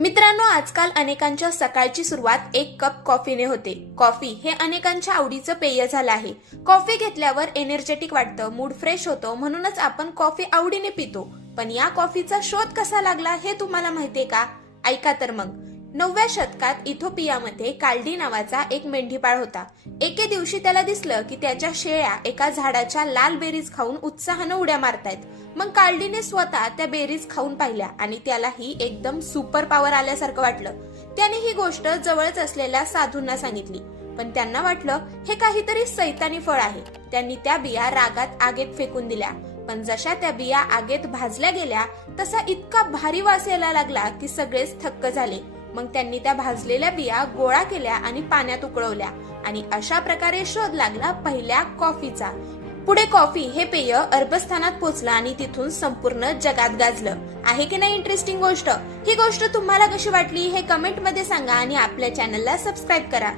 मित्रांनो, आजकाल अनेकांच्या सकाळची सुरुवात एक कप कॉफीने होते. कॉफी हे अनेकांच्या आवडीचं पेय झालं आहे. कॉफी घेतल्यावर एनर्जेटिक वाटतं, मूड फ्रेश होतो, म्हणूनच आपण कॉफी आवडीने पितो. पण या कॉफीचा शोध कसा लागला हे तुम्हाला माहितीये का? ऐका तर मग. 9व्या शतकात इथिओपियामध्ये काल्डी नावाचा एक मेंढीपाळ होता. एके दिवशी त्याला दिसलं की त्याच्या शेळ्या एका झाडाच्या लाल बेरीज खाऊन उत्साहानं उड्या मारतायत. मग काल्डीने स्वतः त्या बेरीज खाऊन पाहिल्या आणि त्यालाही एकदम सुपर पॉवर आल्यासारखं वाटलं. त्याने ही गोष्ट जवळच असलेल्या साधूंना सांगितली, पण त्यांना वाटलं हे काहीतरी सैतानी फळ आहे. त्यांनी त्या बिया रागात आगीत फेकून दिल्या. पण जशा त्या बिया आगीत भाजल्या गेल्या तसा इतका भारी वास यायला लागला की सगळेच थक्क झाले. मग त्यांनी त्या भाजलेल्या बिया गोळा केल्या आणि पाण्यात उकळवल्या आणि अशा प्रकारे शोध लागला पहिल्या कॉफीचा. पुढे कॉफी हे पेय अरबस्थानात पोहोचलं आणि तिथून संपूर्ण जगात गाजलं. आहे की नाही इंटरेस्टिंग गोष्ट? ही गोष्ट तुम्हाला कशी वाटली हे कमेंट मध्ये सांगा आणि आपल्या चॅनलला सबस्क्राईब करा.